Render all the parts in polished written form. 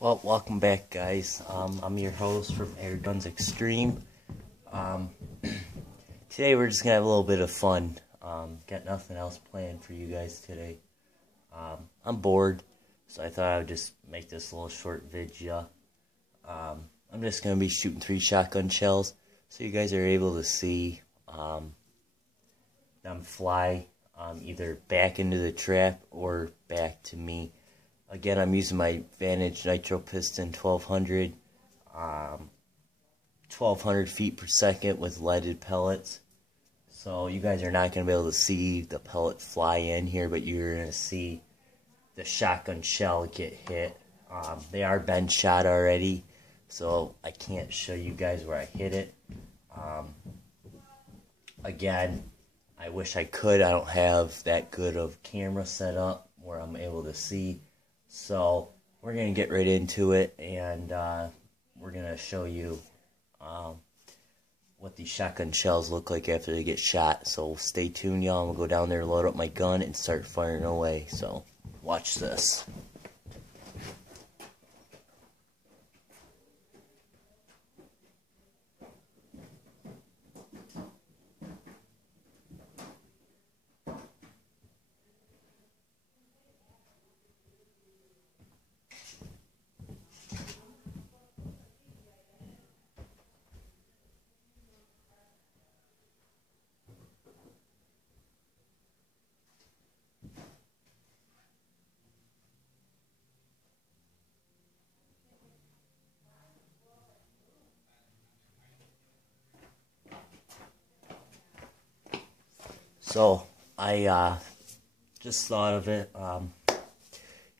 Well, welcome back, guys. I'm your host from Air Guns Extreme. Today we're just gonna have a little bit of fun. Got nothing else planned for you guys today. I'm bored, so I thought I would just make this a little short video. I'm just gonna be shooting 3 shotgun shells, so you guys are able to see them fly either back into the trap or back to me. Again, I'm using my Vantage Nitro Pist 1200, 1200 feet per second with leaded pellets. So you guys are not going to be able to see the pellet fly in here, but you're going to see the shotgun shell get hit. They are been shot already, so I can't show you guys where I hit it. Again, I wish I could. I don't have that good of camera set up where I'm able to see. So we're going to get right into it, and we're going to show you what these shotgun shells look like after they get shot. So stay tuned, y'all. I'm going to go down there, load up my gun, and start firing away. So watch this. So, I just thought of it.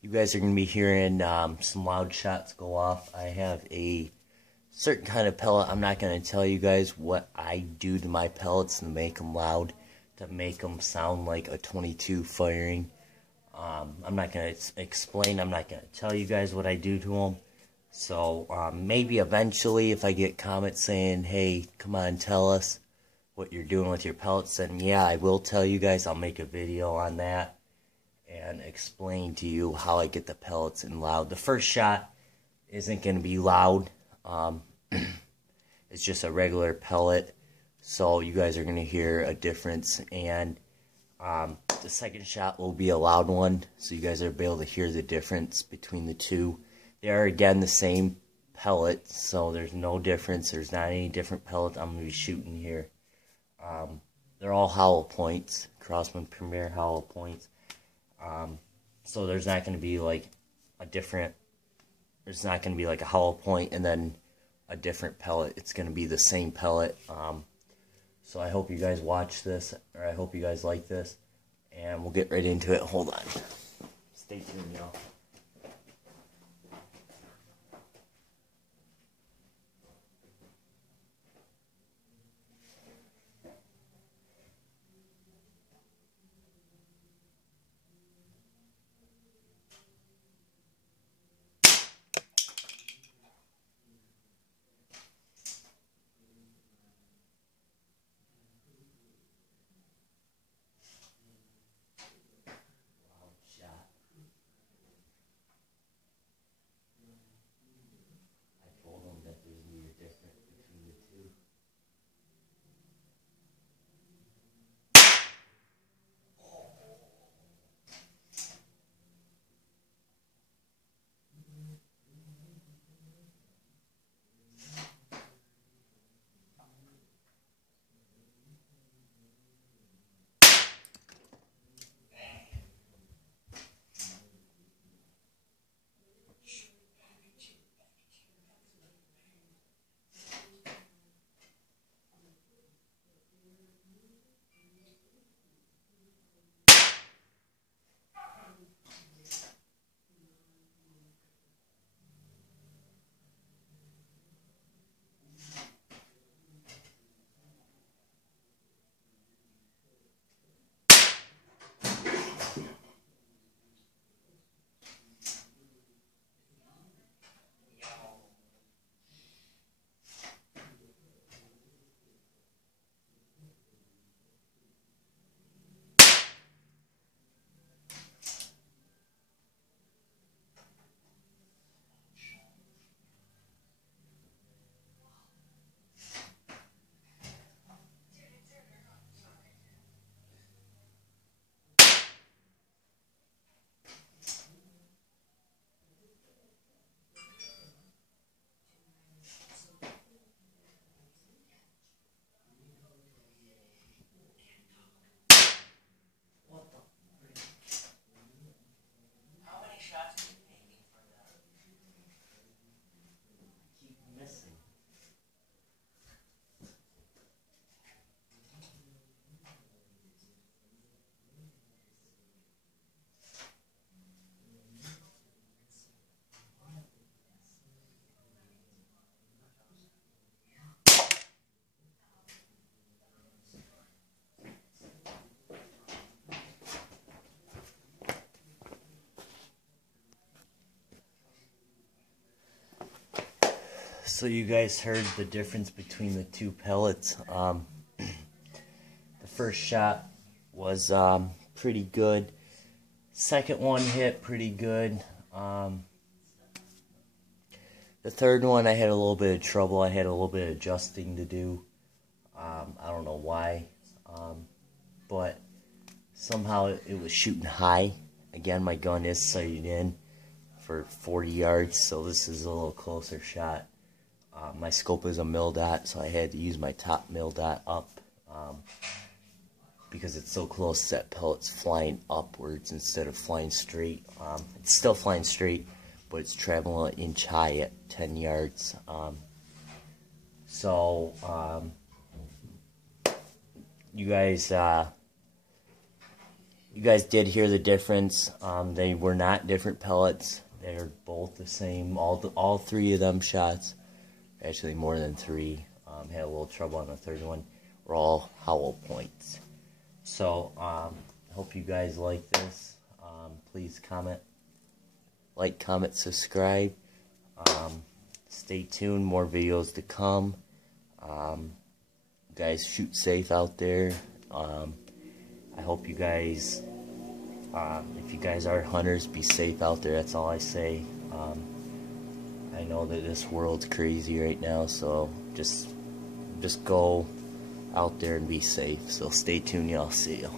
You guys are going to be hearing some loud shots go off. I have a certain kind of pellet. I'm not going to tell you guys what I do to my pellets to make them loud, to make them sound like a 22 firing. I'm not going to explain. I'm not going to tell you guys what I do to them. So, maybe eventually if I get comments saying, hey, come on, tell us what you're doing with your pellets, then yeah, I will tell you guys. I'll make a video on that and explain to you how I get the pellets in loud. The first shot isn't going to be loud. It's just a regular pellet, so you guys are going to hear a difference. And the second shot will be a loud one, so you guys are able to hear the difference between the two. They are, again, the same pellet, so there's no difference. There's not any different pellet I'm going to be shooting here. They're all hollow points, Crosman Premier hollow points. So there's not going to be like there's not going to be like a hollow point and then a different pellet. It's going to be the same pellet. So I hope you guys watch this, or I hope you guys like this, and we'll get right into it. Hold on. Stay tuned, y'all. So you guys heard the difference between the two pellets. The first shot was pretty good. Second one hit pretty good. The third one I had a little bit of trouble. I had a little bit of adjusting to do. I don't know why, but somehow it was shooting high. Again, my gun is sighted in for 40 yards, so this is a little closer shot. My scope is a mil dot, so I had to use my top mil dot up because it's so close that pellet's flying upwards instead of flying straight. It's still flying straight, but it's traveling an inch high at 10 yards. You guys did hear the difference. They were not different pellets. They're both the same. All three of them shots, actually more than three, had a little trouble on the third one, were all hollow points. So, hope you guys like this. Please comment, like, comment, subscribe. Stay tuned, more videos to come. Guys, shoot safe out there. I hope you guys, if you guys are hunters, be safe out there. That's all I say. I know that this world's crazy right now, so just go out there and be safe. So stay tuned, y'all. See you.